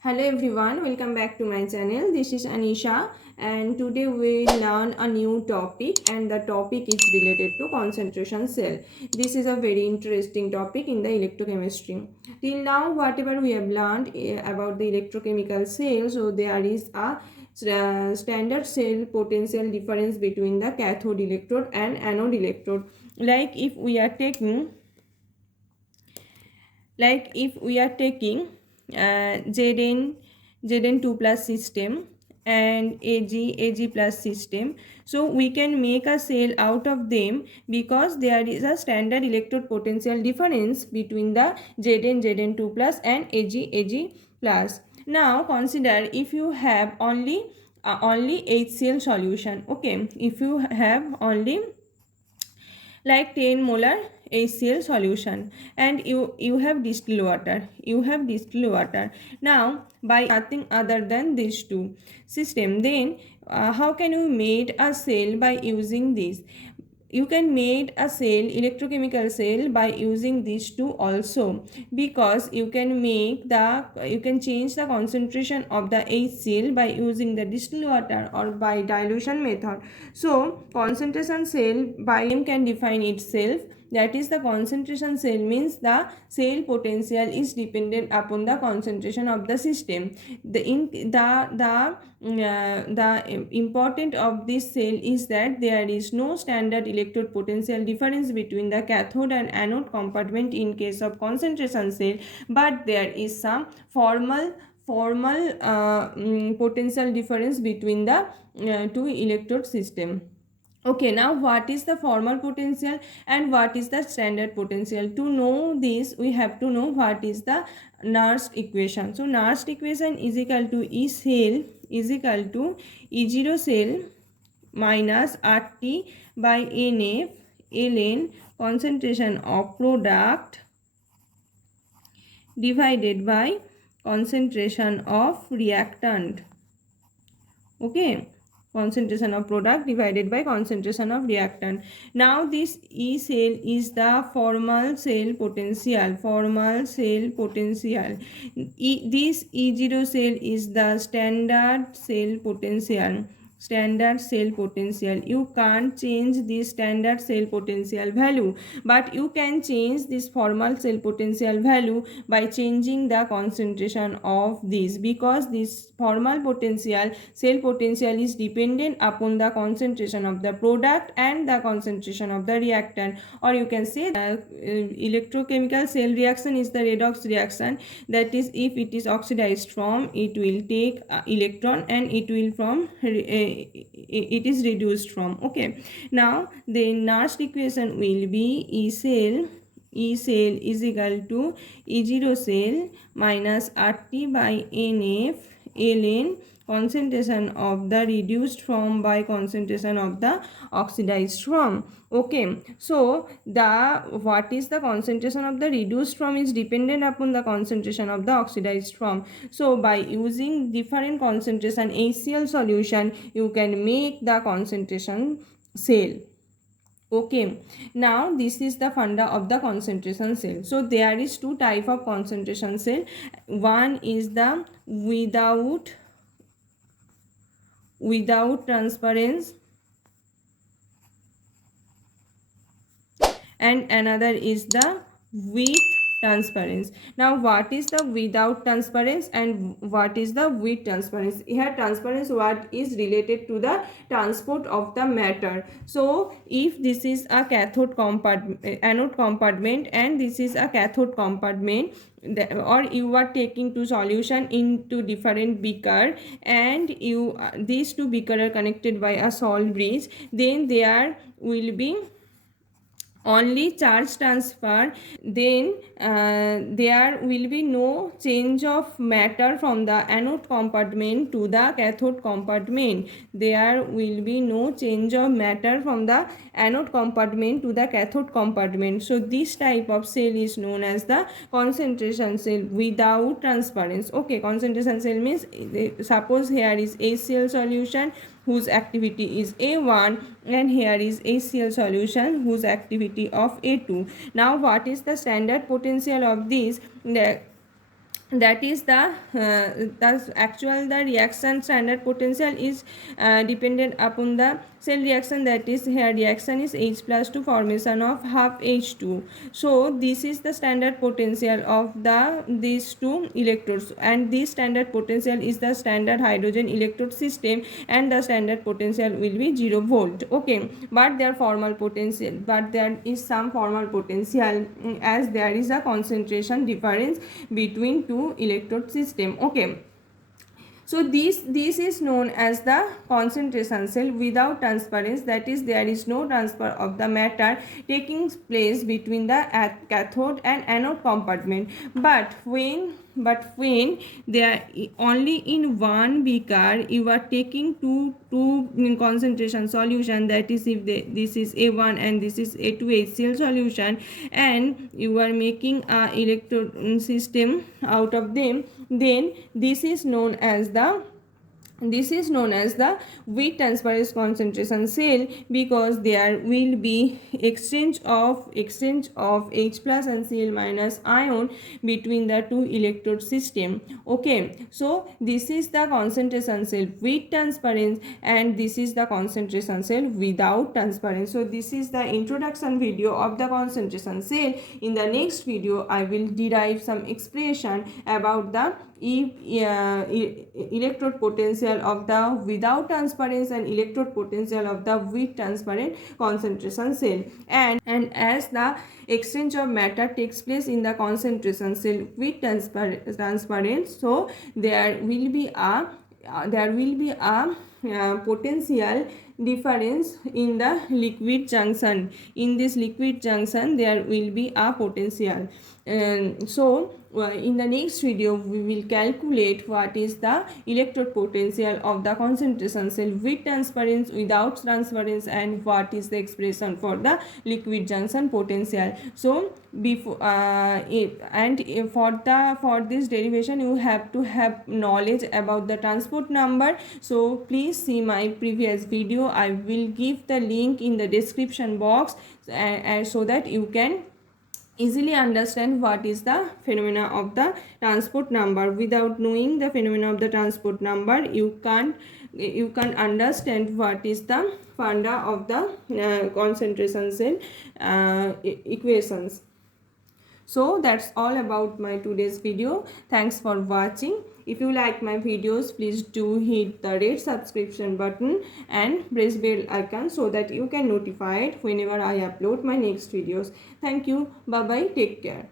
Hello everyone, welcome back to my channel. This is Anisha and today we will learn a new topic and the topic is related to concentration cell. This is a very interesting topic in the electrochemistry. Till now whatever we have learned about the electrochemical cell, so there is a standard cell potential difference between the cathode electrode and anode electrode. Like if we are taking Zn 2 plus system and Ag plus system, so we can make a cell out of them because there is a standard electrode potential difference between the Zn 2 plus and Ag plus. Now consider if you have only HCl solution. Okay, if you have only like 10 molar HCl solution and you have distilled water. Now by nothing other than these two system, then how can you made a cell by using this? You can make a cell, electrochemical cell, by using these two also, because you can change the concentration of the HCl by using the distilled water or by dilution method. So concentration cell by name can define itself, that is the concentration cell means the cell potential is dependent upon the concentration of the system. The important of this cell is that there is no standard electrode potential difference between the cathode and anode compartment in case of concentration cell, but there is some formal potential difference between the two electrode system. Okay, now what is the formal potential and what is the standard potential? To know this, we have to know what is the Nernst equation. So Nernst equation is equal to E cell is equal to E0 cell minus RT by NF ln concentration of product divided by concentration of reactant. Okay, concentration of product divided by concentration of reactant. Now this E cell is the formal cell potential. This E0 cell is the standard cell potential. You can't change this standard cell potential value, but you can change this formal cell potential value by changing the concentration of this, because this formal potential cell potential is dependent upon the concentration of the product and the concentration of the reactant, or you can say the electrochemical cell reaction is the redox reaction. That is, if it is oxidized from, it will take electron and it will from it is reduced from. Okay, now the Nernst equation will be E cell is equal to E0 cell minus RT by NF ln concentration of the reduced form by concentration of the oxidized form. Okay, so the what is the concentration of the reduced form is dependent upon the concentration of the oxidized form. So by using different concentration HCl solution, you can make the concentration cell. Okay, now this is the funda of the concentration cell. So there is two type of concentration cell. One is the without transparency and another is the with transparency. Now what is the without transparency and what is the with transparency? Here transparency word is related to the transport of the matter. So if this is a cathode compartment, anode compartment, and this is a cathode compartment, or you are taking two solution into different beaker, and these two beaker are connected by a salt bridge, then there will be only charge transfer. Then there will be no change of matter from the anode compartment to the cathode compartment. There will be no change of matter from the anode compartment to the cathode compartment. So this type of cell is known as the concentration cell without transparency. Okay, concentration cell means, suppose here is HCl solution whose activity is A1 and here is HCl solution whose activity of A2. Now what is the standard potential of this? that is the reaction standard potential is dependent upon the cell reaction, that is here reaction is H plus 2 formation of half H2. So this is the standard potential of these two electrodes, and this standard potential is the standard hydrogen electrode system, and the standard potential will be 0 volt. Okay, but there is some formal potential, as there is a concentration difference between two electrode system. Okay, so this is known as the concentration cell without transference, that is there is no transfer of the matter taking place between the cathode and anode compartment. But when they are only in one beaker, you are taking two concentration solution, that is if this is A1 and this is A2HCl solution, and you are making a electrode system out of them, then this is known as the weak transference concentration cell, because there will be exchange of H plus and Cl minus ion between the two electrode system. Okay, so this is the concentration cell with transference, and this is the concentration cell without transference. So this is the introduction video of the concentration cell. In the next video I will derive some expression about the electrode potential of the without transference and electrode potential of the with transparent concentration cell, and as the exchange of matter takes place in the concentration cell with transparent, so there will be a potential difference in the liquid junction. In this liquid junction there will be a potential, and so in the next video we will calculate what is the electrode potential of the concentration cell with transference, without transference, and what is the expression for the liquid junction potential. So before for this derivation you have to have knowledge about the transport number. So please see my previous video. I will give the link in the description box, so that you can easily understand what is the phenomena of the transport number. Without knowing the phenomena of the transport number, you can't understand what is the funda of the concentration cell equations. So that's all about my today's video. Thanks for watching. If you like my videos, please do hit the red subscription button and press bell icon, so that you can notified whenever I upload my next videos. Thank you. Bye bye. Take care.